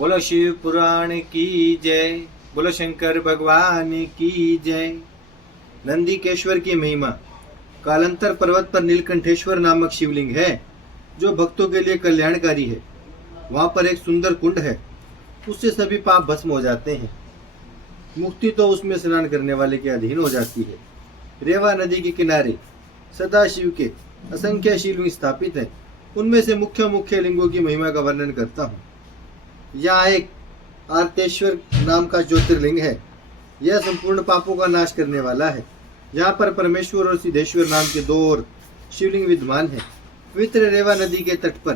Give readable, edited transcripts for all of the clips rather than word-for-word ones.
बोलो शिव पुराण की जय। बोलो शंकर भगवान की जय। नंदीकेश्वर की महिमा। कालंतर पर्वत पर नीलकंठेश्वर नामक शिवलिंग है जो भक्तों के लिए कल्याणकारी है। वहां पर एक सुंदर कुंड है, उससे सभी पाप भस्म हो जाते हैं। मुक्ति तो उसमें स्नान करने वाले के अधीन हो जाती है। रेवा नदी के किनारे सदाशिव के असंख्य शिवलिंग स्थापित हैं। उनमें से मुख्य मुख्य लिंगों की महिमा का वर्णन करता हूँ। यहाँ एक आर्तेश्वर नाम का ज्योतिर्लिंग है। यह संपूर्ण पापों का नाश करने वाला है। यहाँ पर परमेश्वर और सिद्धेश्वर नाम के दो और शिवलिंग विद्यमान है। पवित्र रेवा नदी के तट पर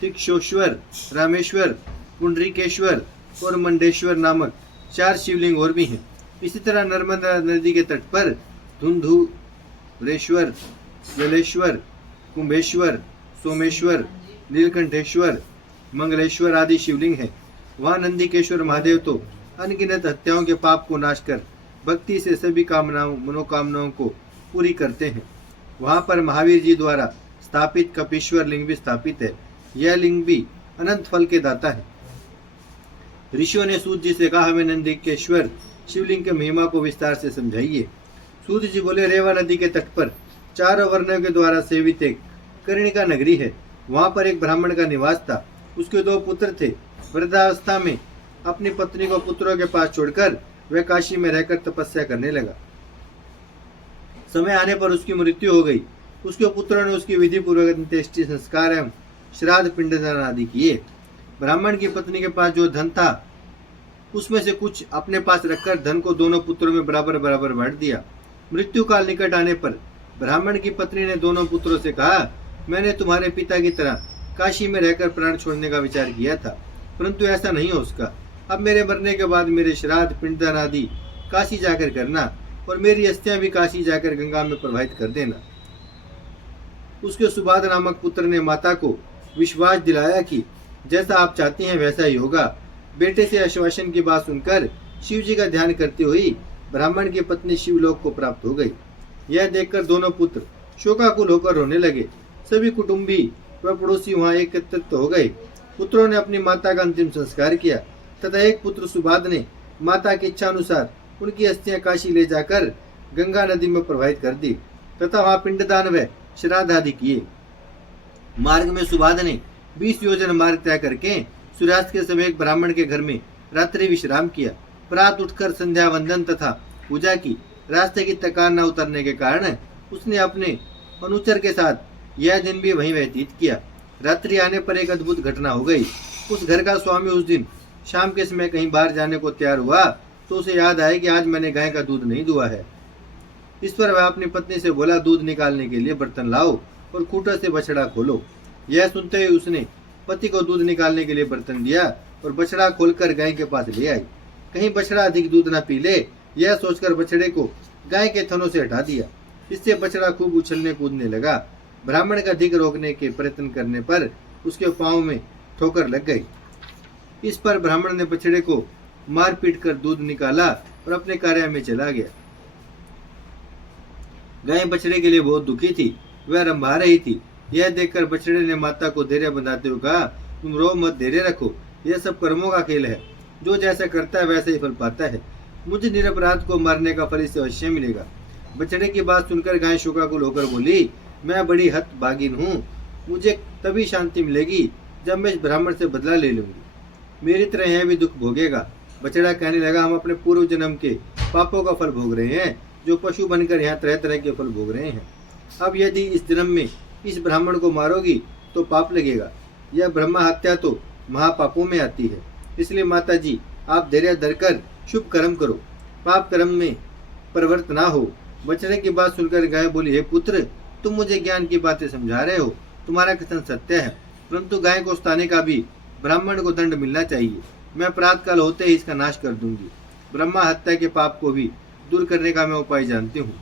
तिक्षोश्वर, रामेश्वर, पुंडरीकेश्वर और मंडेश्वर नामक 4 शिवलिंग और भी हैं। इसी तरह नर्मदा नदी के तट पर धुंधुरेश्वर, जलेश्वर, कुंभेश्वर, सोमेश्वर, नीलकंठेश्वर, मंगलेश्वर आदि शिवलिंग है। वहाँ नंदीकेश्वर महादेव तो अनगिनत हत्याओं के पाप को नाश कर भक्ति से सभी मनोकामनाओं को पूरी करते हैं। वहाँ पर महावीर जी द्वारा स्थापित कपीश्वर लिंग भी स्थापित है। यह लिंग भी अनंत फल के दाता है। ऋषियों ने सूत जी से कहा, हमें नंदीकेश्वर शिवलिंग के महिमा को विस्तार से समझाइए। सूत जी बोले, रेवा नदी के तट पर 4 वर्णों के द्वारा सेवित एक कर्णिका नगरी है। वहाँ पर एक ब्राह्मण का निवास था। उसके 2 पुत्र थे। वृद्धावस्था में अपनी पत्नी को पुत्रों के पास छोड़कर वह काशी में रहकर तपस्या करने लगा। समय आने पर उसकी मृत्यु हो गई। उसके पुत्रों ने उसकी विधि पूर्वक अंत्येष्टि संस्कार एवं श्राद्ध पिंडदान आदि किए। ब्राह्मण की पत्नी के पास जो धन था उसमें से कुछ अपने पास रखकर धन को दोनों पुत्रों में बराबर बराबर बांट दिया। मृत्यु काल निकट आने पर ब्राह्मण की पत्नी ने दोनों पुत्रों से कहा, मैंने तुम्हारे पिता की तरह काशी में रहकर प्राण छोड़ने का विचार किया था, परंतु ऐसा नहीं हो सका। अब मेरे मरने के बाद मेरे श्राद्ध पिंडदान आदि काशी जाकर करना और मेरी अस्थियां भी काशी जाकर गंगा में प्रवाहित कर देना। उसके सुबाद नामक पुत्र ने माता को विश्वास दिलाया कि जैसा आप चाहती हैं वैसा ही होगा। बेटे से आश्वासन की बात सुनकर शिव जी का ध्यान करते हुए ब्राह्मण की पत्नी शिवलोक को प्राप्त हो गई। यह देखकर दोनों पुत्र शोकाकुल होकर रोने लगे। सभी कुटुंबी वह पड़ोसी वहां एकत्रित हो गए। पुत्रों ने अपनी माता का अंतिम संस्कार किया तथा एक पुत्र सुबाद ने माता की इच्छा अनुसार उनकी अस्थियां काशी ले जाकर गंगा नदी में प्रवाहित कर दी तथा वहां पिंडदान व श्राद्ध आदि किए। मार्ग में सुबाद ने 20 योजन मार्ग तय करके सूर्यास्त के समय एक ब्राह्मण के घर में रात्रि विश्राम किया। प्रात उठकर संध्या वंदन तथा पूजा की। रास्ते की थकान न उतरने के कारण उसने अपने अनुचर के साथ यह दिन भी वहीं व्यतीत किया। रात्रि आने पर एक अद्भुत घटना हो गई। उस घर का स्वामी उस दिन शाम के समय कहीं बाहर जाने को तैयार हुआ तो उसे याद आया कि आज मैंने गाय का दूध नहीं दुआ है। इस पर वह अपनी पत्नी से बोला, दूध निकालने के लिए बर्तन लाओ और खूंटा से बछड़ा खोलो। यह सुनते हुए उसने पति को दूध निकालने के लिए बर्तन दिया और बछड़ा खोलकर गाय के पास ले आई। कहीं बछड़ा अधिक दूध न पी ले, यह सोचकर बछड़े को गाय के थनों से हटा दिया। इससे बछड़ा खूब उछलने कूदने लगा। ब्राह्मण का अधिक रोकने के प्रयत्न करने पर उसके पांव में ठोकर लग गई। इस पर ब्राह्मण ने बछड़े को मार पीट कर दूध निकाला और अपने कार्य में चला गया। गाय बछड़े के लिए बहुत दुखी थी, वह रंभा रही थी। यह देखकर बछड़े ने माता को धैर्य बंधाते हुए कहा, तुम रो मत, धैर्य रखो, यह सब कर्मों का खेल है। जो जैसा करता है वैसे ही फल पाता है। मुझे निरपराध को मारने का फल इससे अवश्य मिलेगा। बछड़े की बात सुनकर गाय शोकाकुल होकर बोली, मैं बड़ी हतभागिन हूँ। मुझे तभी शांति मिलेगी जब मैं इस ब्राह्मण से बदला ले लूंगी। मेरी तरह यह भी दुख भोगेगा। बछड़ा कहने लगा, हम अपने पूर्व जन्म के पापों का फल भोग रहे हैं, जो पशु बनकर यहाँ तरह तरह के फल भोग रहे हैं। अब यदि इस जन्म में इस ब्राह्मण को मारोगी तो पाप लगेगा। यह ब्रह्मा हत्या तो महापापों में आती है। इसलिए माता जी, आप धैर्य धरकर शुभ कर्म करो, पाप कर्म में प्रवृत्त ना हो। बछड़े की बात सुनकर गाय बोली, हे पुत्र, तुम मुझे ज्ञान की बातें समझा रहे हो, तुम्हारा कथन सत्य है, परंतु गाय को उस्ताने का भी ब्राह्मण को दंड मिलना चाहिए। मैं प्रातःकाल होते ही इसका नाश कर दूंगी। ब्रह्मा हत्या के पाप को भी दूर करने का मैं उपाय जानती हूँ।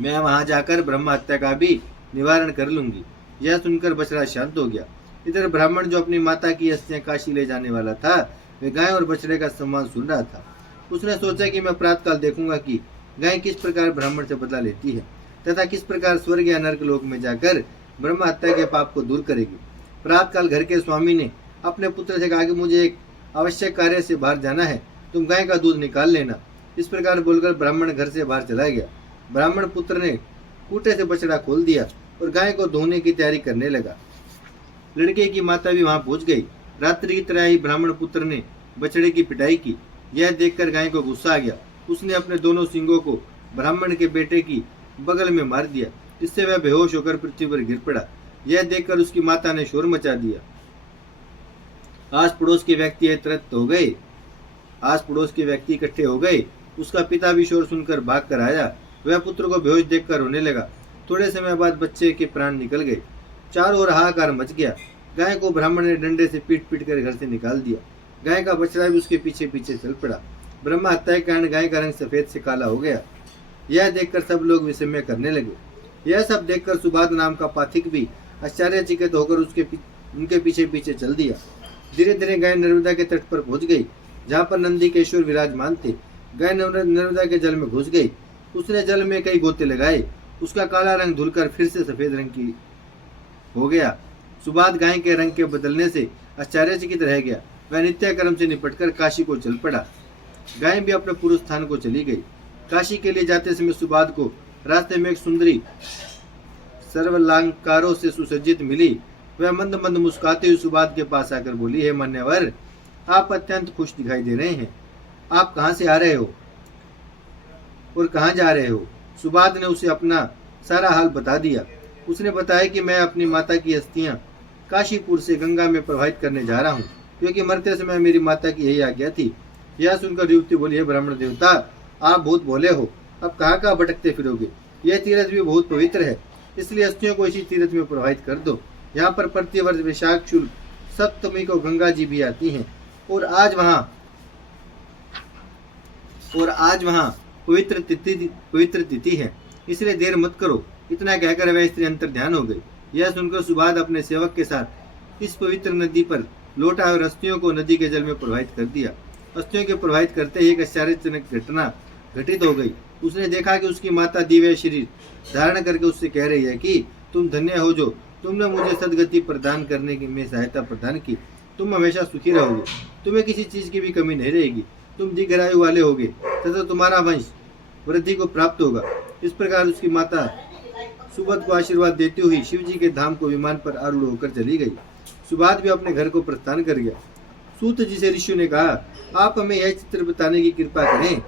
मैं वहां जाकर ब्रह्मा हत्या का भी निवारण कर लूंगी। यह सुनकर बछड़ा शांत हो गया। इधर ब्राह्मण जो अपनी माता की अस्थियां काशी ले जाने वाला था, वह गाय और बछड़े का संवाद सुन रहा था। उसने सोचा कि मैं प्रातःकाल देखूंगा कि गाय किस प्रकार ब्राह्मण से बदला लेती है तथा किस प्रकार स्वर्ग या नर्क लोक में जाकर ब्रह्म हत्या के पाप को दूर करेगी। प्रातःकाल घर के स्वामी ने अपने पुत्र से कहा कि मुझे एक आवश्यक कार्य से बाहर जाना है, तुम गाय का दूध निकाल लेना। इस प्रकार बोलकर ब्राह्मण घर से बाहर चला गया। ब्राह्मण पुत्र ने कूटे से बछड़ा खोल दिया और गाय को धोने की तैयारी करने लगा। लड़के की माता भी वहां पहुंच गई। रात्रि की तरह ही ब्राह्मण पुत्र ने बछड़े की पिटाई की। यह देखकर गाय को गुस्सा आ गया। उसने अपने दोनों सींगों को ब्राह्मण के बेटे की बगल में मार दिया, जिससे वह बेहोश होकर पृथ्वी पर गिर पड़ा। यह देखकर उसकी माता ने शोर मचा दिया। आस पड़ोस के व्यक्ति एकत्रित हो गए। आस पड़ोस के व्यक्ति इकट्ठे हो गए। उसका पिता भी शोर सुनकर भाग कर आया। वह पुत्र को बेहोश देखकर रोने लगा। थोड़े समय बाद बच्चे के प्राण निकल गए। चारों ओर हाहाकार मच गया। गाय को ब्राह्मण ने डंडे से पीट पीट कर घर से निकाल दिया। गाय का बछड़ा भी उसके पीछे पीछे चल पड़ा। ब्रह्मा हत्या के कारण गाय का रंग सफेद से काला हो गया। यह देखकर सब लोग विस्मय करने लगे। यह सब देखकर सुबाद नाम का पाथिक भी आश्चर्यचकित होकर उनके पीछे पीछे चल दिया। धीरे धीरे गाय नर्मदा के तट पर पहुंच गई, जहाँ पर नंदीकेश्वर विराजमान थे। गाय नर्मदा के जल में घुस गई। उसने जल में कई गोते लगाए। उसका काला रंग धुलकर फिर से सफेद रंग की हो गया। सुबाद गाय के रंग के बदलने से आश्चर्यचकित रह गया। वह नित्य कर्म से निपटकर काशी को चल पड़ा। गाय भी अपने पूर्व स्थान को चली गई। काशी के लिए जाते समय सुबाद को रास्ते में एक सुंदरी सर्वालंकारों से सुसज्जित मिली। वह मंद मंद मुस्कुराते हुए सुबाद के पास आकर बोली, हे मान्यवर, आप अत्यंत खुश दिखाई दे रहे हैं। आप कहाँ से आ रहे हो और कहाँ जा रहे हो? सुबाद ने उसे अपना सारा हाल बता दिया। उसने बताया कि मैं अपनी माता की अस्थियां काशीपुर से गंगा में प्रवाहित करने जा रहा हूँ, क्योंकि मरते समय मेरी माता की यही आज्ञा थी। यह सुनकर युवती बोली, हे ब्राह्मण देवता, आप बहुत भोले हो। अब कहाँ कहाँ भटकते फिरोगे? यह तीर्थ भी बहुत पवित्र है, इसलिए अस्थियों को इसी तीर्थ में प्रवाहित कर दो। यहाँ पर प्रतिवर्ष वैशाख शुक्ल सप्तमी को गंगा जी भी आती हैं और आज वहाँ पवित्र तिथि है, इसलिए देर मत करो। इतना कहकर वह स्त्री अंतर ध्यान हो गई। यह सुनकर सुबाद अपने सेवक के साथ इस पवित्र नदी पर लौटा और अस्थियों को नदी के जल में प्रवाहित कर दिया। अस्थियों के प्रवाहित करते ही एक आश्चर्यजनक घटना घटित हो गई। उसने देखा कि उसकी माता दिव्य शरीर धारण करके उससे कह रही है कि तुम धन्य हो जो तुमने मुझे सदगति प्रदान करने की में सहायता प्रदान की। तुम हमेशा सुखी रहोगे, तुम्हें किसी चीज की भी कमी नहीं रहेगी। तुम दीर्घायु वाले होगे तथा तुम्हारा वंश वृद्धि को प्राप्त होगा। इस प्रकार उसकी माता सुबद को आशीर्वाद देती हुई शिव जी के धाम को विमान पर आरूढ़ होकर चली गई। सुबाद भी अपने घर को प्रस्थान कर गया। सूत जी से ऋषियों ने कहा, आप हमें यह चित्र बताने की कृपा करें।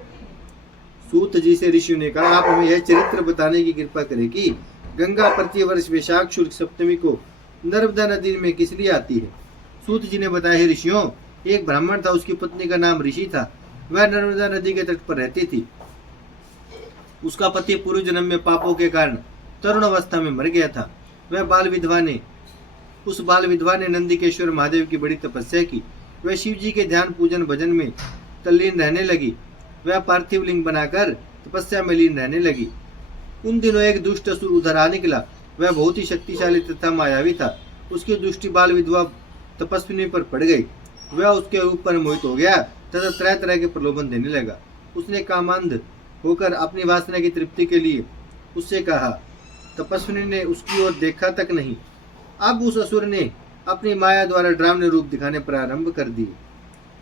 सूत जी से ऋषियों ने कहा, आप हमें यह चरित्र बताने की कृपा करें कि गंगा प्रतिवर्ष वैशाख शुक्ल सप्तमी को नर्मदा नदी में किस लिए आती है। सूत जी ने बताया, हे ऋषियों, एक ब्राह्मण था, उसकी पत्नी का नाम ऋषि था। वह नर्मदा नदी के तट पर रहती थी। उसका पति पूर्व जन्म में पापों के कारण तरुण अवस्था में मर गया था। उस बाल विधवा ने नंदीकेश्वर महादेव की बड़ी तपस्या की। वह शिव जी के ध्यान पूजन भजन में तल्लीन रहने लगी। वह पार्थिव लिंग बनाकर तपस्या में लीन रहने लगी। उन दिनों एक दुष्ट असुर उधर आ निकला। वह बहुत ही शक्तिशाली तथा मायावी था। उसकी दृष्टि बाल विधवा तपस्विनी पर पड़ गई। वह उसके ऊपर मोहित हो गया तथा तरह तरह के प्रलोभन देने लगा। उसने कामांध होकर अपनी वासना की तृप्ति के लिए उससे कहा। तपस्विनी ने उसकी ओर देखा तक नहीं। अब उस असुर ने अपनी माया द्वारा डरावने रूप दिखाने प्रारंभ कर दिए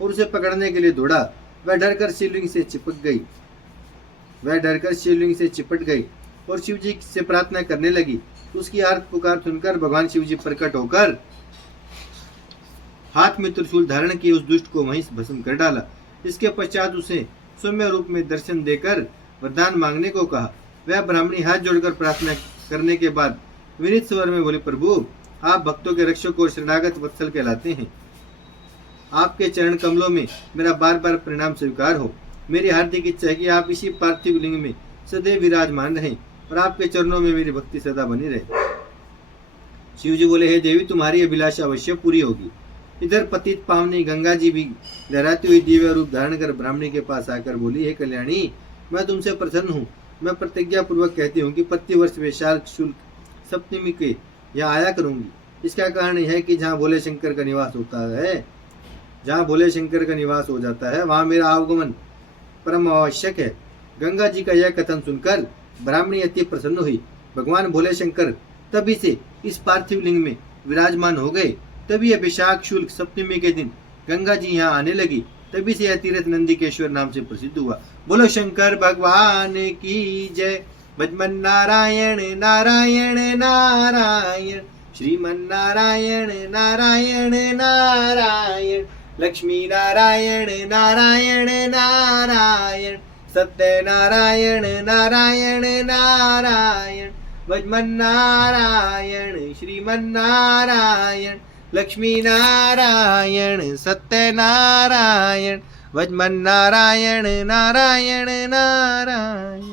और उसे पकड़ने के लिए दौड़ा। वह डरकर शिवलिंग से चिपट गई और शिव जी से प्रार्थना करने लगी। उसकी आर्त पुकार सुनकर भगवान शिव जी प्रकट होकर हाथ में त्रिशूल धारण किए उस दुष्ट को वहीं भस्म कर डाला। इसके पश्चात उसे सौम्य रूप में दर्शन देकर वरदान मांगने को कहा। वह ब्राह्मणी हाथ जोड़कर प्रार्थना करने के बाद विनीत स्वर में बोले, प्रभु, आप भक्तों के रक्षक और शरणागत वत्सल कहलाते हैं। आपके चरण कमलों में मेरा बार बार परिणाम स्वीकार हो। मेरी हार्दिक इच्छा है कि आप इसी पार्थिव लिंग में सदैव विराजमान रहें और आपके चरणों में मेरी भक्ति सदा बनी रहे। शिव जी बोले, हे देवी, तुम्हारी अभिलाषा अवश्य पूरी होगी। इधर पतित पावनी गंगा जी भी लहराती हुई दिव्य रूप धारण कर ब्राह्मणी के पास आकर बोली, हे कल्याणी, मैं तुमसे प्रसन्न हूँ। मैं प्रतिज्ञा पूर्वक कहती हूँ कि प्रतिवर्ष वैशाख शुक्ल सप्तमी के यहाँ आया करूंगी। इसका कारण यह है कि जहाँ भोले शंकर का निवास हो जाता है वहाँ मेरा आगमन परम आवश्यक है। गंगा जी का यह कथन सुनकर ब्राह्मणी अति प्रसन्न हुई। भगवान भोले शंकर तभी से इस पार्थिव लिंग में विराजमान हो गए तभी यह वैशाख शुल्क सप्तमी के दिन गंगा जी यहाँ आने लगी। तभी से यह तीर्थ नंदिकेश्वर नाम से प्रसिद्ध हुआ। बोलो शंकर भगवान की जय। भजमन नारायण नारायण नारायण, श्रीमन नारायण नारायण नारायण, लक्ष्मी नारायण नारायण नारायण, सत्य नारायण नारायण नारायण, भजमन नारायण श्रीमन नारायण, लक्ष्मी नारायण सत्य नारायण, भजमन नारायण नारायण नारायण।